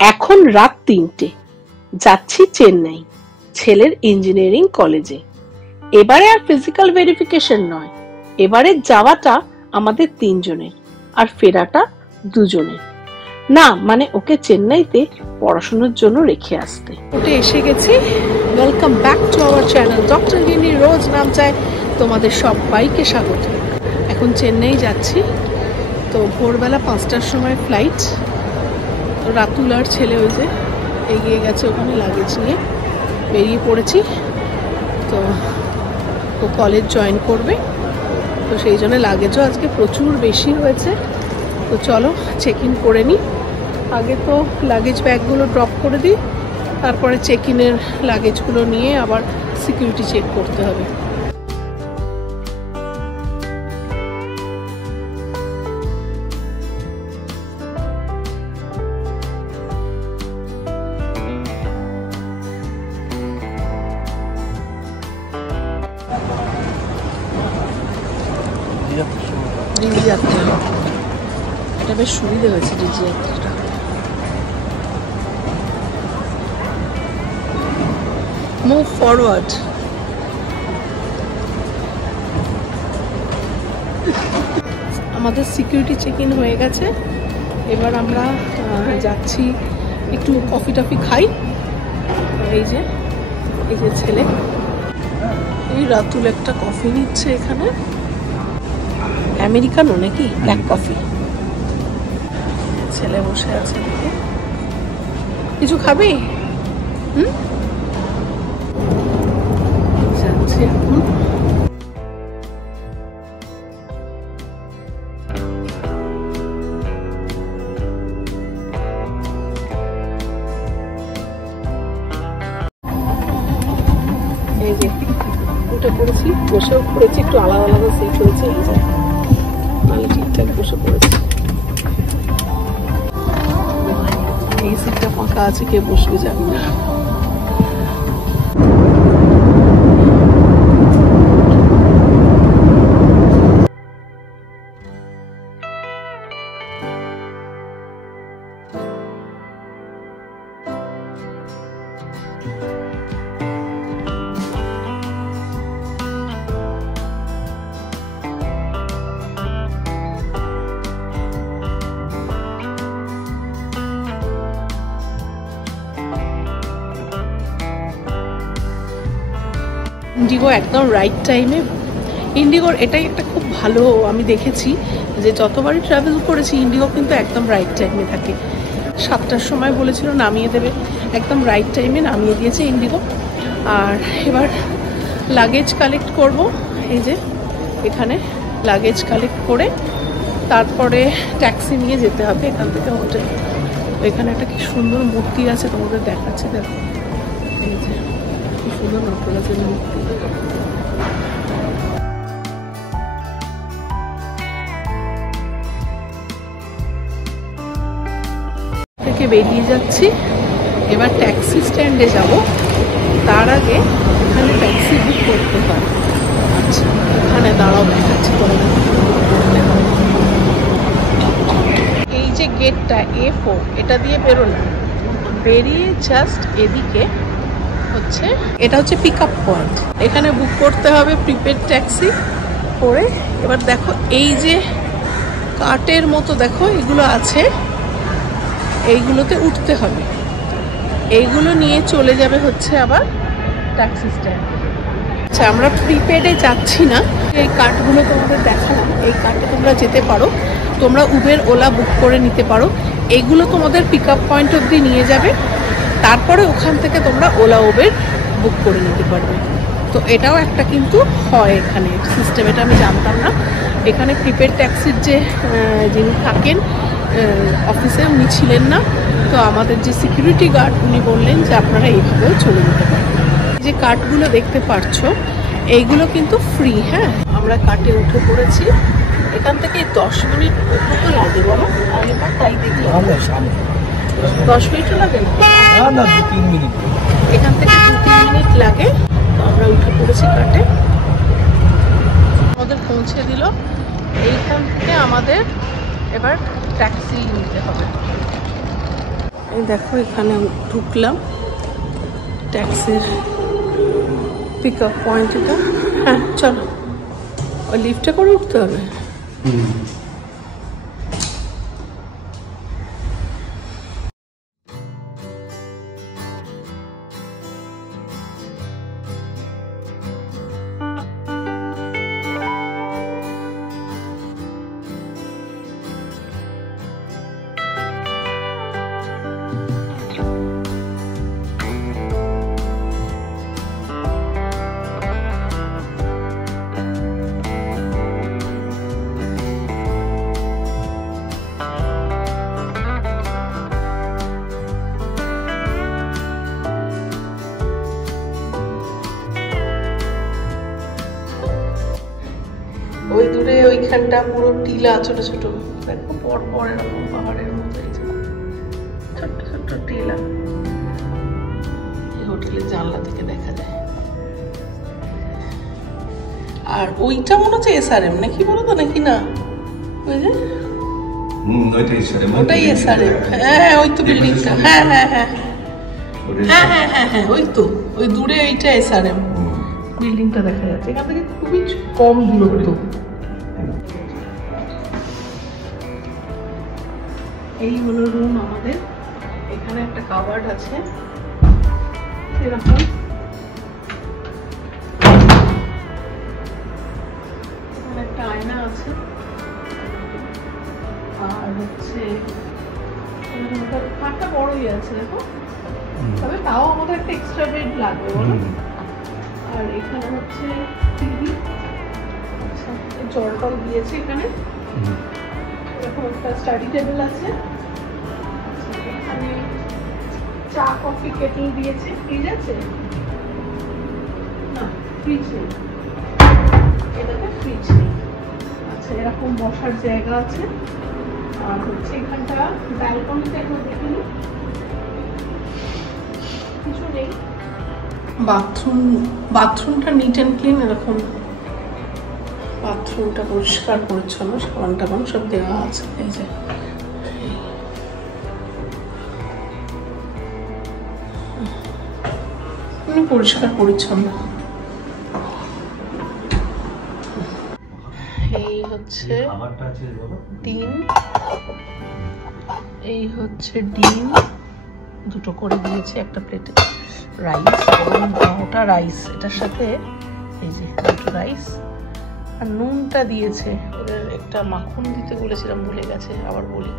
এখন রাত ৩টে, যাচ্ছি চেন্নাই ছেলের ইঞ্জিনিয়ারিং কলেজে। এবারে আর ফিজিক্যাল ভেরিফিকেশন নয়, এবারে যাওয়াটা আমাদের ৩ জনের আর ফেরাটা ২ জনের। না মানে ওকে চেন্নাইতে পড়াশোনার জন্য রেখে আসতে। ওটা এসে গেছি। Welcome back to our channel doctor Gini রোজ নাম চায়। তোমাদের সবাইকে স্বাগত। এখন চেন্নাই যাচ্ছি। তো ভোরবেলা ৫টার সময় ফ্লাইট। রাতুল আর ছেলে ওই যে এগিয়ে গেছে ওখানে লাগেজ নিয়ে বেরিয়ে পড়েছি। তো ও কলেজ জয়েন করবে, তো সেই জন্য লাগেজও আজকে প্রচুর বেশি হয়েছে। তো চলো চেক ইন করে নিই। আগে তো লাগেজ ব্যাগগুলো ড্রপ করে দিই, তারপরে চেক ইনের লাগেজগুলো নিয়ে আবার সিকিউরিটি চেক করতে হবে। ডিজি যাত্রা এটা বেশ সুবিধা হয়েছে। ডিজি যাত্রাটা মুভ ফরওয়ার্ড। আমাদের সিকিউরিটি চেক ইন হয়ে গেছে। এবার আমরা যাচ্ছি একটু কফি টফি খাই। এই যে ছেলে, এই রাতুল একটা কফি নিচ্ছে এখানে, আমেরিকানো নাকি ব্ল্যাক কফি। ছেলে বসে আছে, কিছু খাবি? যাচ্ছি এখন। এই যে উঠে পড়েছি, বসেও পড়েছি, একটু আলাদা আলাদা সিট হয়েছে। এই যে নাহলে ঠিকঠাক বসে পড়েছি। এই সিটটা ফাঁকা আছে, কে বসবে জানি না। ইন্ডিগো একদম রাইট টাইমে। ইন্ডিগোর এটাই একটা খুব ভালো, আমি দেখেছি যে যতবারই ট্রাভেল করেছি ইন্ডিগো কিন্তু একদম রাইট টাইমে থাকে। 7টার সময় বলেছিল নামিয়ে দেবে, একদম রাইট টাইমে নামিয়ে দিয়েছে ইন্ডিগো। আর এবার লাগেজ কালেক্ট করব। এই যে এখানে লাগেজ কালেক্ট করে তারপরে ট্যাক্সি নিয়ে যেতে হবে এখান থেকে হোটেল। এখানে একটা কি সুন্দর মূর্তি আছে, তোমাদের দেখাচ্ছে, দেখো। এই যে কি সুন্দর নটরাজের মূর্তি। থেকে বেরিয়ে যাচ্ছি, এবার ট্যাক্সি স্ট্যান্ডে যাব। তার আগে এখানে ট্যাক্সি বুক করতে হয়। আচ্ছা ওখানে দাঁড়াও, দেখাচ্ছি তোমাদের। এই যে গেটটা A4, এটা দিয়ে বেরোলাম, বেরিয়ে জাস্ট এদিকে হচ্ছে, এটা হচ্ছে পিক আপ পয়েন্ট। এখানে বুক করতে হবে প্রিপেড ট্যাক্সি করে। এবার দেখো এই যে কার্টের মতো দেখো এগুলো আছে, এইগুলোতে উঠতে হবে। এইগুলো নিয়ে চলে যাবে হচ্ছে আবার ট্যাক্সি স্ট্যান্ড। আচ্ছা আমরা প্রিপেডে যাচ্ছি না, এই কার্টগুলো তোমাদের দেখালাম, এই কার্টে তোমরা যেতে পারো। তোমরা উবের ওলা বুক করে নিতে পারো। এইগুলো তোমাদের পিক আপ পয়েন্ট অবধি নিয়ে যাবে, তারপরে ওখান থেকে তোমরা ওলা উবের বুক করে নিতে পারবে। তো এটাও একটা কিন্তু হয় এখানে সিস্টেম, এটা আমি জানতাম না। এখানে প্রিপেড ট্যাক্সির যে যিনি থাকেন অফিসে, উনি ছিলেন না। তো আমাদের যে সিকিউরিটি গার্ড উনি বললেন যে আপনারা এইভাবেও চলে যেতে পারেন। এই যে কার্টগুলো দেখতে পাচ্ছ এইগুলো কিন্তু ফ্রি। হ্যাঁ আমরা কার্টে উঠে পড়েছি। এখান থেকে 10 মিনিট মতো লাগে, বলো? আমি তাই দেখি 10 মিনিটও লাগে না, 2-3 মিনিট। এখান থেকে 2-3 মিনিট লাগে। তো আমরা উঠে পড়েছি কার্টে, আমাদের পৌঁছে দিল। এইখান থেকে আমাদের এবার ট্যাক্সি নিতে হবে। দেখো এখানে ঢুকলাম, ট্যাক্সির পিক আপ পয়েন্ট এটা। হ্যাঁ চলো, ওই লিফটে করে উঠতে হবে। ওই দূরে ওইখানটা পুরো টিলা, ছোট ছোট দেখো পর পর এরকম পাহাড়ের মতো, এই যে ছোট্ট ছোট্ট টিলা। এই হোটেলের জানলা থেকে দেখা যায়। আর ওইটা মনে হচ্ছে এসআরএম নাকি বলো তো, নাকি না? ওই যে ওটাই এসআরএম। হ্যাঁ ওই তো বিল্ডিংটা। হ্যাঁ হ্যাঁ হ্যাঁ হ্যাঁ হ্যাঁ হ্যাঁ হ্যাঁ ওই তো, ওই দূরে ওইটা এসআরএম বিল্ডিংটা দেখা যাচ্ছে। এখান থেকে খুবই কম দূরত্ব। এই হলো রুম আমাদের। এখানে একটা কাবার্ড আছে এরকম, এখানে একটা আয়না আছে, আর হচ্ছে খাটটা বড়ই আছে দেখো, তবে তাও আমাদের একটা এক্সট্রা বেড লাগবে বলো। আর এখানে হচ্ছে টিভি, আচ্ছা জল টল দিয়েছে এখানে। এরকম একটা স্টাডি টেবিল আছে, এখানে চা কফি কেটল দিয়েছে। ফ্রিজ আছে না? ফ্রিজ নেই, এটাতে ফ্রিজ নেই। আচ্ছা এরকম বসার জায়গা আছে। আর হচ্ছে এখানটা ব্যালকনিতে একবার দেখিনি, কিছু নেই। বাথরুমটা নিট অ্যান্ড ক্লিন, এরকম বাথরুমটা পরিষ্কার পরিচ্ছন্ন, সাবান টাবান সব দেওয়া আছে। এই যে পরিষ্কার পরিচ্ছন্ন। এই হচ্ছে ডিম, এই হচ্ছে ডিম দুটো করে দিয়েছে একটা প্লেটে। রাইস, ওটা রাইস, এটার সাথে এই যে দুটো রাইস। আর নুনটা দিয়েছে, ওদের একটা মাখন দিতে বলেছিলাম, ভুলে গেছে, আবার বলি।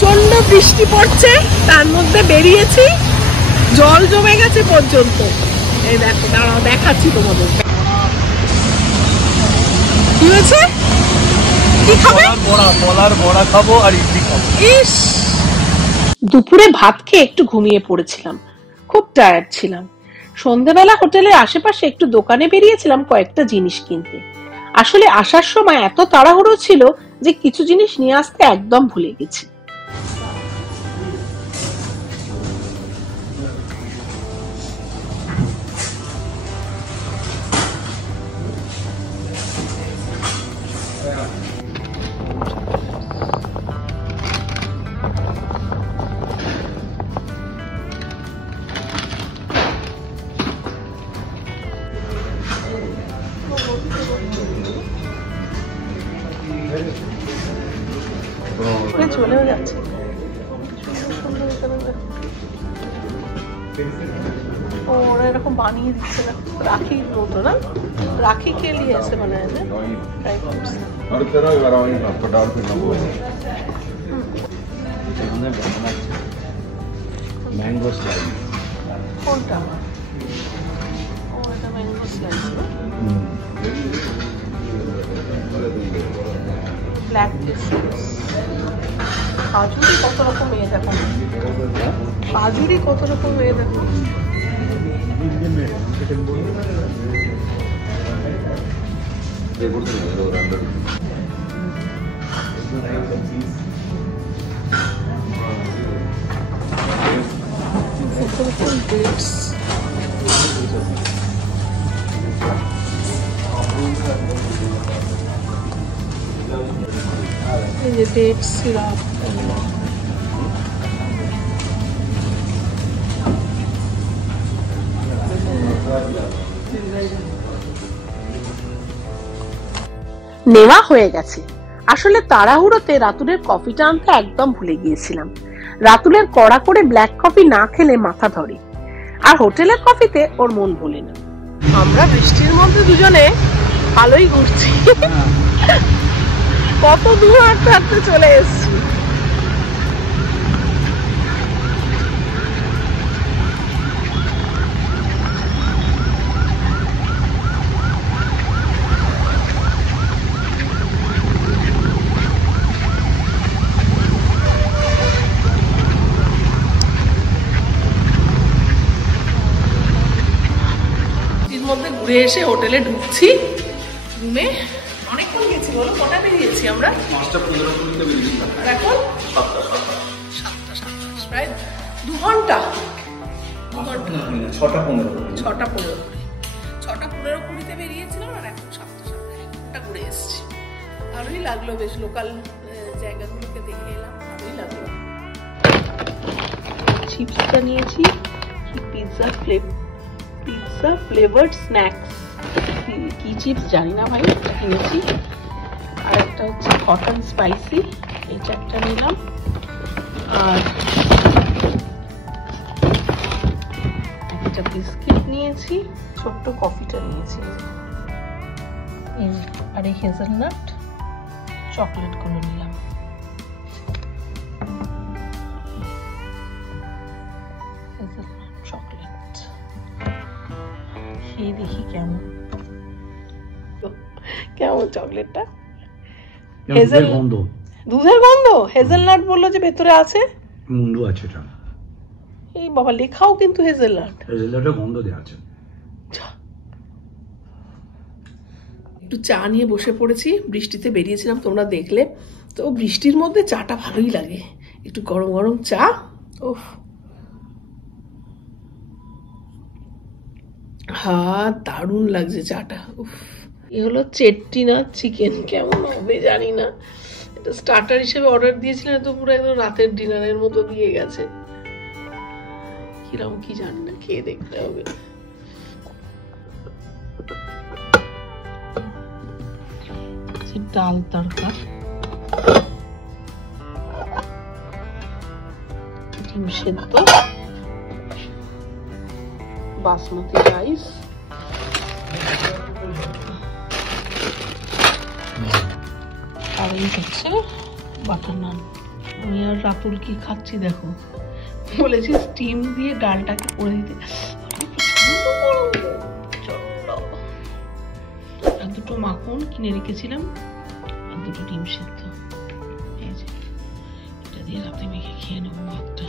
প্রচন্ড বৃষ্টি পড়ছে, তার মধ্যে বেরিয়েছি, জল জমে গেছে পর্যন্ত। এই দেখো, দাঁড়াও দেখাচ্ছি তোমাদের কি হয়েছে। কি খাবে? বলার বড়া খাবো আর ইডলি খাবো। ইস, দুপুরে ভাত খেয়ে একটু ঘুমিয়ে পড়েছিলাম, খুব টায়ার্ড ছিলাম। সন্ধ্যাবেলা হোটেলের আশেপাশে একটু দোকানে বেরিয়েছিলাম কয়েকটা জিনিস কিনতে। আসলে আসার সময় এত তাড়াহুড়ো ছিল যে কিছু জিনিস নিয়ে আসতে একদম ভুলে গেছি। চলেও যাচ্ছে, ওরা এরকম বানিয়ে দিচ্ছে না, রাখির মতো না, রাখি কে লিয়ে আছে বানায় না ড্রাই ফ্রুটস। ম্যাঙ্গো স্লাইস কোনটা? ও এটা ম্যাঙ্গো স্লাইস না, ব্ল্যাক বিস্কিটস। কাজুরি কত রকম এ দেখো, কাজুরি কত রকম এ দেখো। ডেটস, এই যে ডেট সিরাপ, নেওয়া হয়ে গেছে। আসলে তাড়াহুড়োতে রাতুলের কফিটা আনতে একদম ভুলে গিয়েছিলাম। রাতুলের কড়া করে ব্ল্যাক কফি না খেলে মাথা ধরে, আর হোটেলের কফিতে ওর মন ভোলে না। আমরা বৃষ্টির মধ্যে দুজনে ভালোই ঘুরছি, কত দূর হাঁটতে হাঁটতে চলে এসেছি। মধ্যে ঘুরে এসে হোটেলে ঢুকছি, রুমে অনেকক্ষণ গেছি, বলো কটা বেরিয়েছি আমরা? 5:15 বেরিয়েছিলাম, আর এখন 7:27, প্রায় 2 ঘন্টা। 6:15 বেরিয়েছিলাম, আর এখন 7:27 ঘুরে এসেছি। ভালোই লাগলো, বেশ লোকাল জায়গাগুলোকে দেখে এলাম, ভালোই লাগলো। চিপসটা নিয়েছি, পিৎজা ফ্লেভার্ড স্ন্যাক্স, কি চিপস জানি না ভাই, কিনেছি। আর একটা হচ্ছে হট অ্যান্ড স্পাইসি, এই চারটা নিলাম। আর একটা বিস্কিট নিয়েছি, ছোট্ট কফিটা নিয়েছি, আর এই হেজেলনাট চকলেট গুলো নিলাম। হেজেলনাট চকলেট খেয়ে দেখি কেমন চকলেটটা। দুধের গন্ধ, হেজেলনাট বললো যে ভেতরে আছে, মুন্ডু আছে। এই বাবা, লেখাও কিন্তু হেজেলনাটের গন্ধ দেওয়া আছে। একটু চা নিয়ে বসে পড়েছি, বৃষ্টিতে বেরিয়েছিলাম তোমরা দেখলে তো। বৃষ্টির মধ্যে চাটা ভালোই লাগে, একটু গরম গরম চা। ওহ, দারুণ লাগছে চাটা। উফ, এ হলো চেট্টিনা চিকেন, কেমন হবে জানি না। এটা স্টার্টার হিসেবে অর্ডার দিয়েছিলেন, তো পুরো একদম রাতের ডিনারের মতো দিয়ে গেছে। কিরকম কি জানি না, খেয়ে দেখতে হবে। ডাল তড়কা, ডিম সেদ্ধ, বাসমতি রাইস, আর এই হচ্ছে বাটার নান। আমি আর রাতুল কি খাচ্ছি দেখো, বলেছি স্টিম দিয়ে ডালটাকে করে দিতে। আর দুটো মাখন কিনে রেখেছিলাম, আর দুটো ডিম সেদ্ধ, এই যে এটা দিয়ে রাতে মেখে খেয়ে নেবো ভাতটা।